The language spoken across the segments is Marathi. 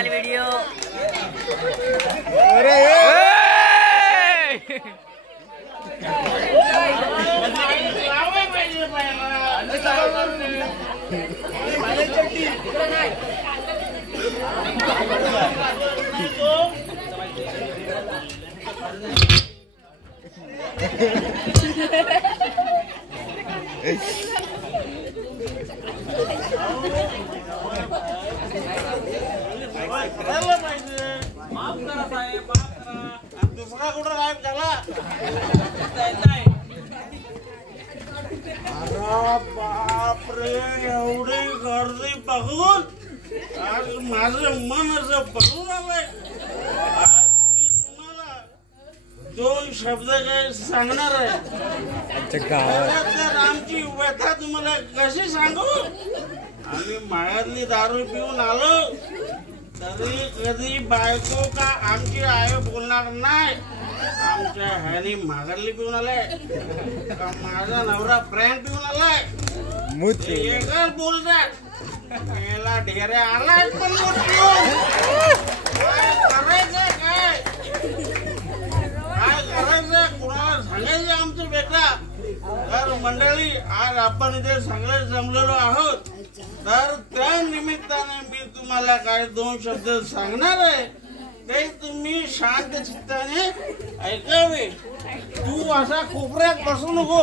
Viral video. माफ करा साहेब, माफ करा। दुसरा कुठं गायब झाला? अरे बापरे, एवढी गर्दी बघून आज माझं मन असं भरून आलंय। आज मी तुम्हाला 2 शब्द काय सांगणार आहे। तर आमची व्यथा तुम्हाला कशी सांगू? आम्ही माळ्यातली दारू पिऊन आलो तरी कधी बायको का आमची आई बोलणार नाही। आमच्या ह्यानी माघारली पिऊन आलाय का माझा नवरा प्रेम पिऊन आलाय, एकच बोलतात मेला ढेऱ्या आलाय। पण काय करायचं, काय करायचं, कुणाला सांगायचं आमचं बेटा? तर मंडळी, आज आपण इथे सगळे जमलेलो आहोत, तर त्या निमित्ताने मी तुम्हाला काय 2 शब्द सांगणार आहे, ते तुम्ही शांत चित्ताने ऐकावे। तू असा कोपऱ्यात बसू नको,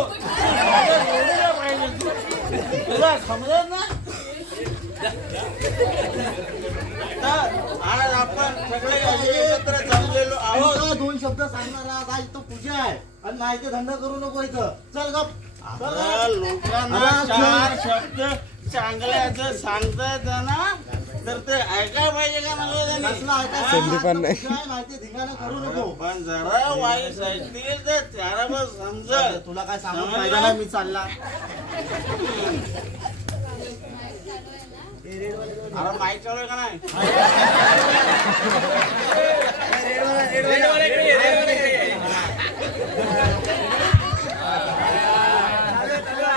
पाहिजे तुला समजत ना? तर आज आपण सगळे एकत्र जमलेलो आहोत। 2 शब्द सांगणार आज इथं पूजा आहे आणि नाही ते धंदा करू नको इथं। चल गप। लोकांना 4 शब्द चांगल्याचं सांगता येताना तर ते ऐकाय पाहिजे का? संधी पण नाही धिंगाणा करू नको, पण जरा वाईट ऐकतील तर त्याला पण समजा। तुला काय सांगू पाहिजे ना, मी चालला। अरे माईक चालू आहे का नाही?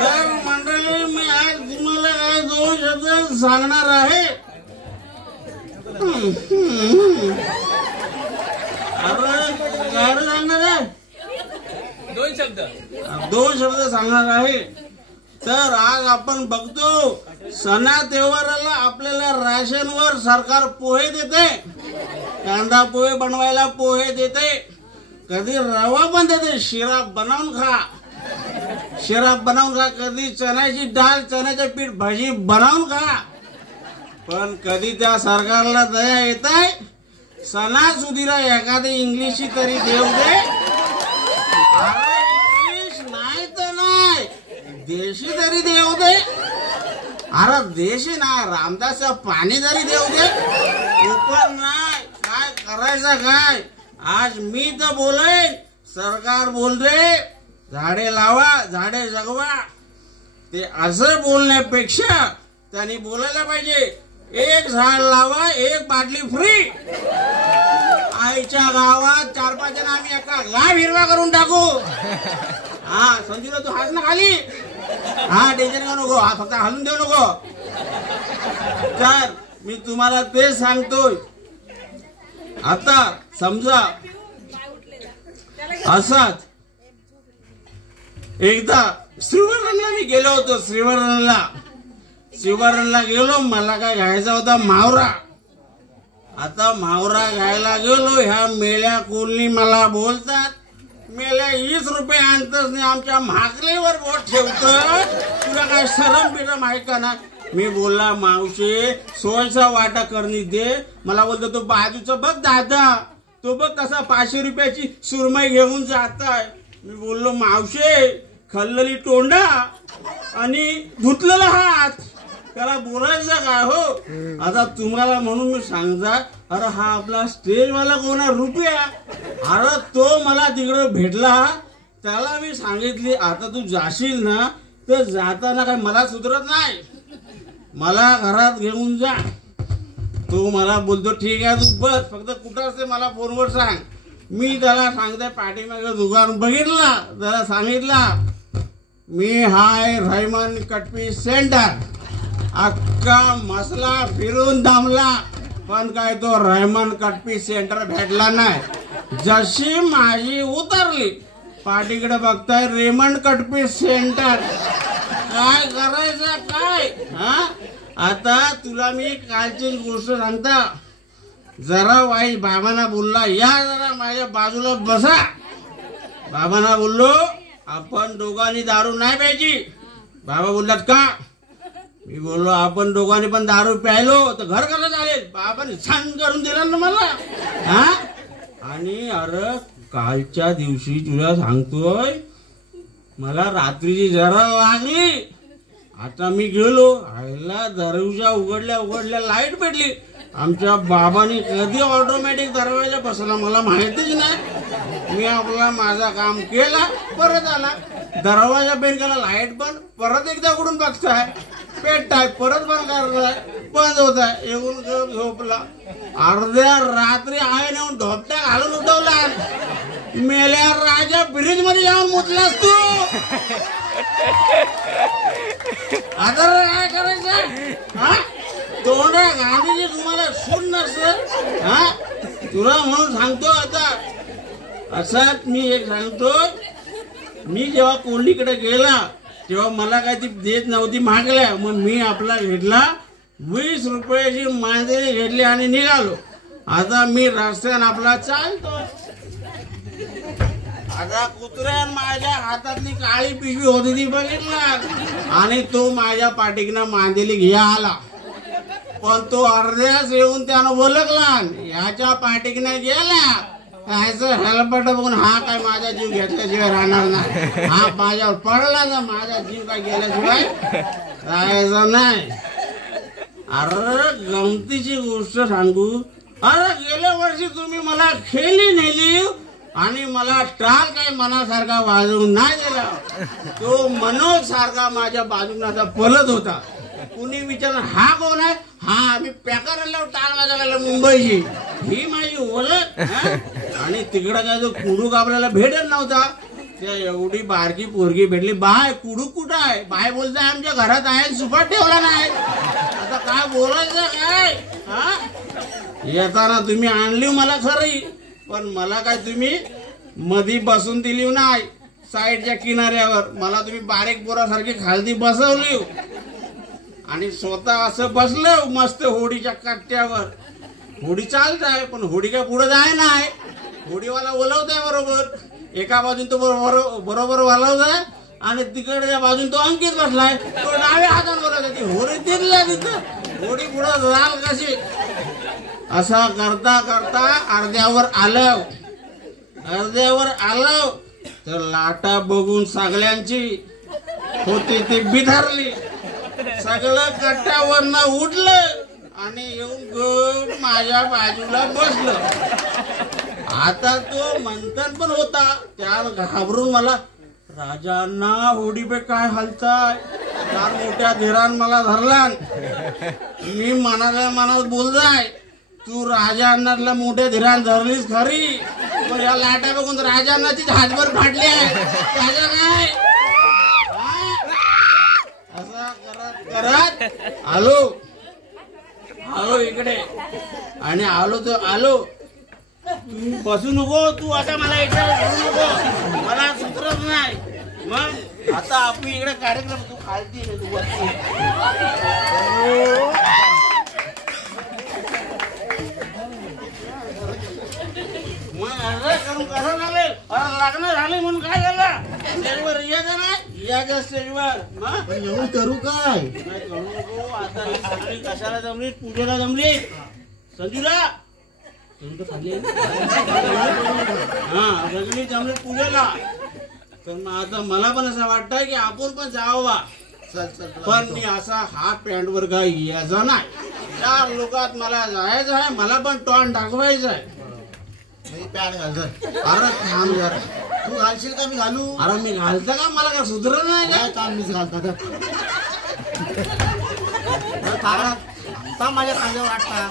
तर मंडळी, मी आज तुम्हाला काय 2 शब्द सांगणार आहे। अरे काय सांगणार आहे? 2 शब्द 2 शब्द सांगणार आहे। तर आज आपण बघतो सणा त्योहाराला आपल्याला राशनवर सरकार पोहे देते, कांदा पोहे बनवायला पोहे देते, कधी रवा पण देते, शिरा बनवून खा, कधी चण्याची डाळ चण्याचे पीठ भाजी बनवून खा। पण कधी त्या सरकारला दया येत आहे? सणासुदीला एखादी इंग्लिशची तरी देऊ दे। इंग्लिश नाही तर नाही, देशी तरी देऊ दे। अरे देशी नाही, रामदासचं पाणी तरी देऊ दे। पण नाही, काय करायचं काय? आज मी तर बोलेन, सरकार बोल रे, झाडे लावा, झाडे जगवा। ते असं बोलण्यापेक्षा त्यांनी बोलायला पाहिजे 1 झाड लावा 1 बाटली फ्री। आईच्या गावात 4-5 जण आम्ही एका गाव हिरवा करून टाकू। हा संजीव, तू हात ना खाली, हा टेन्शन घेऊ नको, हा फक्त हलून देऊ नको। तर मी तुम्हाला ते सांगतोय। आता समजा असाच एकदा श्रीवर्धनला मी गेलो होतो। श्रीवर्धनला गेलो, मला काय घ्यायचा होता मावरा। आता मावरा घ्यायला गेलो, ह्या मेल्या कोल्ही मला बोलतात, मेल्या 20 रुपये आणतच नाही, आमच्या म्हाकलेवर बोट ठेवतं, तुला काय शरम बिरम आहे का ना? मी बोलला मावशी सोयचा वाटा करणी दे। मला बोलतो तो बाजूचा बघ दादा, तो बघ कसा 500 रुपयाची सुरमई घेऊन जाताय। मी बोललो मावशी खल्लेली तोंडा आणि धुतलेला हात, त्याला बोलायचं काय हो? आता तुम्हाला म्हणून मी सांगता, अरे हा आपला स्टेजवाला कोण आहे रुपया, अरे तो मला तिकडे भेटला, त्याला मी सांगितली आता तू जाशील ना तर जाताना काय मला सुधरत नाही, मला घरात घेऊन जा। तो मला बोलतो ठीक आहे तू बस, फक्त कुठं असते मला फोनवर सांग। मी त्याला सांगते पाठीमागे दुकान बघितला, त्याला सांगितला मी हाय रहमान कटपी सेंटर, अख्खा मसला फिरून दामला पण काय तो रहमान कटपी सेंटर भेटला नाही. जशी माझी उतरली पाठीकडे बघताय रेमंड कटपी सेंटर. काय करायचं काय? हा आता तुला मी कालची गोष्ट सांगता. जरा वाईट बाबांना बोलला या जरा माझ्या बाजूला बसा. बाबांना बोललो आपण दोघांनी दारू नाही प्यायची. बाबा बोललात का? मी बोललो आपण दोघांनी पण दारू प्यायलो तर घर कसं चालेल? बाबाने छान करून दिलं ना मला. हा आणि अरे कालच्या दिवशी तुला सांगतोय मला रात्रीची जरा लागली. आता मी गेलो आईला दरवाजा उघडल्या लाईट पेटली. आमच्या बाबांनी कधी ऑटोमॅटिक दरवाजा बसला मला माहितीच नाही. मी आपला माझा काम केला परत आला. दरवाजा बंद केला लाईट बंद. परत एकदा उघडून बघताय पेटताय परत बंद करताय बंद होत आहे. येऊन झोपला. अर्ध्या रात्री आहे नेऊन ढोपट्या घालून उठवला. मेल्या राजा ब्रिज मध्ये जाऊन मुतलास तू. आता काय करायचं? हा तोंडा गांधीजी तुम्हाला सूट नसत. हा तुला म्हणून सांगतो आता असाच मी एक सांगतो. मी जेव्हा कोंडीकडे गेला तेव्हा मला काय ती देत नव्हती मागल्या. मग मी आपला घेतला 20 रुपयाची मांजरी घेतली आणि निघालो. आता मी रस्त्यानं आपला चालतो. आता कुत्र्यान माझ्या हातातली काळी पिशवी होती ती बघितला आणि तो माझ्या पाठीकनं मांदेली घ्या आला. पण तो अर्ध्यास येऊन त्यानं ओळखला. ह्याच्या पाठीकनं गेला. ह्याचं हेल्मेट बघून हा काय माझा जीव घेतल्याशिवाय राहणार नाही. हा माझ्यावर पडला ना माझा जीव काय गेल्याशिवाय राहायचं नाही. अरे गमतीची गोष्ट सांगू. अरे गेल्या वर्षी तुम्ही मला खेळली नेली आणि मला टाल काय मनासारखा वाजवून नाही दिला. तो मनोज सारखा माझ्या बाजूने आता पलत होता. कुणी विचार हा कोण आहे? हा मी पॅकर टाल वाजवायला मुंबईची. ही माझी ओळख. आणि तिकडं काय जो कुडूक आपल्याला भेटत नव्हता. त्या एवढी बारकी पोरगी भेटली. बाय कुडूक कुठं आहे? बाय बोलताय आमच्या घरात आहे सुपात ठेवला नाही. आता काय बोलायचं काय? हा येताना तुम्ही आणली मला खरी पण मला काय तुम्ही मधी बसून दिली नाही साईडच्या किनाऱ्यावर. मला तुम्ही बारीक पोरासारखी खालती बसवली आणि स्वतः असं बसलो मस्त होडीच्या कट्ट्यावर. होडी चालत आहे पण होडी काय पुढे जाय नाही. होडीवाला ओलवत आहे बरोबर. एका बाजून तो बरोबर वलवत आहे आणि तिकडच्या बाजून तो अंकित बसलाय. तो डाव्या हाताने बोलत ती होडी तिरल्या तिथं. होडी पुढे जाल कशी. असा करता करता अर्ध्यावर आलो तर लाटा बघून सगळ्यांची होती ती बिथरली. सगळं कट्ट्यावरनं उठलं आणि येऊन माझ्या बाजूला बसलं. आता तो मंथन पण होता. त्या घाबरून मला राजांना होडी पे काय हालताय. चार मोठ्या धीरान मला धरला. मी मनात बोलताय तू राजांना मोठ्या धीरान धरलीस खरी पण या लाटा बघून राजांनाची हातभर फाटली आहे. राजा काय असा करत आलो इकडे आणि आलो तू बसू नको. तू आता मला इकडे बसू नको. मला सुधरत नाही. मग आता आपण इकडे कार्यक्रम तू खालती तू वरती. कसं झालं लग्न झाले म्हणून काय झालं स्टेजवर यायचं नाही. यायचं स्टेजवर एवढं करू काय? करू नको. आता ही सगळी कशाला जमली? पूजेला जमली. संजूला खाली हा सगळी जमली पूजेला. तर मग आता मला पण असं वाटतंय की आपण पण जावा. पण मी असा हात पॅन्ट वर काय यायचा नाही. 4 लोकात मला जायचं आहे. मला पण टॉन दाखवायचं आहे. पॅन्ट घालत. अरे थांब जरा. तू घालशील का मी घालू? अरे मी घालतं का? मला काय सुधरत नाही काय काम मीच घालतात. माझ्या खांद्यावर वाटता